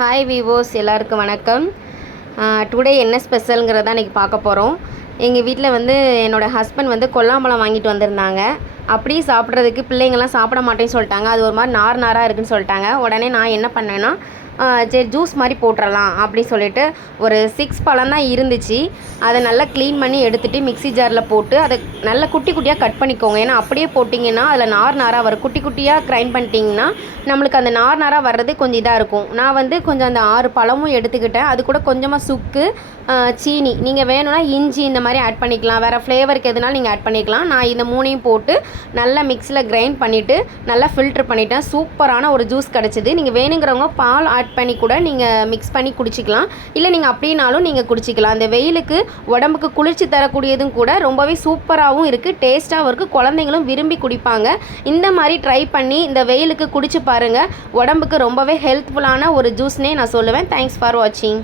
Hi விவோஸ் எல்லாருக்கும் வணக்கம். Today என்ன ஸ்பெஷலுங்கிறத இன்றைக்கி பார்க்க போகிறோம் எங்கள் வீட்டில் வந்து என்னோடய ஹஸ்பண்ட் வந்து கொல்லாம்பழம் வாங்கிட்டு வந்திருந்தாங்க. அப்படியே சாப்பிட்றதுக்கு பிள்ளைங்கள்லாம் சாப்பிட மாட்டேன்னு சொல்லிட்டாங்க. அது ஒரு மாதிரி நார் நாராக இருக்குன்னு சொல்லிட்டாங்க. உடனே நான் என்ன பண்ணேன்னா சரி ஜூஸ் மாதிரி போட்டுடலாம் அப்படின்னு சொல்லிட்டு ஒரு சிக்ஸ் பழம் தான் இருந்துச்சு. அதை நல்லா க்ளீன் பண்ணி எடுத்துகிட்டு மிக்ஸி ஜாரில் போட்டு அதை நல்லா குட்டி குட்டியாக கட் பண்ணிக்கோங்க. ஏன்னா அப்படியே போட்டிங்கன்னா அதில் நார் நாராக வரும். குட்டி குட்டியாக கிரைண்ட் பண்ணிட்டீங்கன்னா நம்மளுக்கு அந்த நார் நாராக வர்றது கொஞ்சம் இதாக இருக்கும். நான் வந்து கொஞ்சம் அந்த ஆறு பழமும் எடுத்துக்கிட்டேன். அது கூட கொஞ்சமாக சுக்கு சீனி. நீங்கள் வேணும்னா இஞ்சி இந்த மாதிரி ஆட் பண்ணிக்கலாம். வேறு ஃப்ளேவருக்கு எதுனாலும் நீங்கள் ஆட் பண்ணிக்கலாம். நான் இந்த மூணையும் போட்டு நல்லா மிக்ஸில் கிரைண்ட் பண்ணிவிட்டு நல்லா ஃபில்ட்ரு பண்ணிட்டேன் சூப்பரான ஒரு ஜூஸ் கிடச்சிது. நீங்கள் வேணுங்கிறவங்க பால் ஆட் பண்ணி கூட நீங்கள் மிக்ஸ் பண்ணி குடிச்சிக்கலாம். இல்லை நீங்கள் அப்படின்னாலும் நீங்கள் குடிச்சிக்கலாம். அந்த வெயிலுக்கு உடம்புக்கு குளிர்ச்சி தரக்கூடியதும் கூட ரொம்பவே சூப்பராகவும் இருக்குது டேஸ்ட்டாகவும் இருக்குது குழந்தைங்களும் விரும்பி குடிப்பாங்க. இந்த மாதிரி ட்ரை பண்ணி இந்த வெயிலுக்கு குடிச்சு பாருங்கள் உடம்புக்கு ரொம்பவே ஹெல்த்ஃபுல்லான ஒரு ஜூஸ்னே நான் சொல்லுவேன். தேங்க்ஸ் ஃபார் வாட்சிங்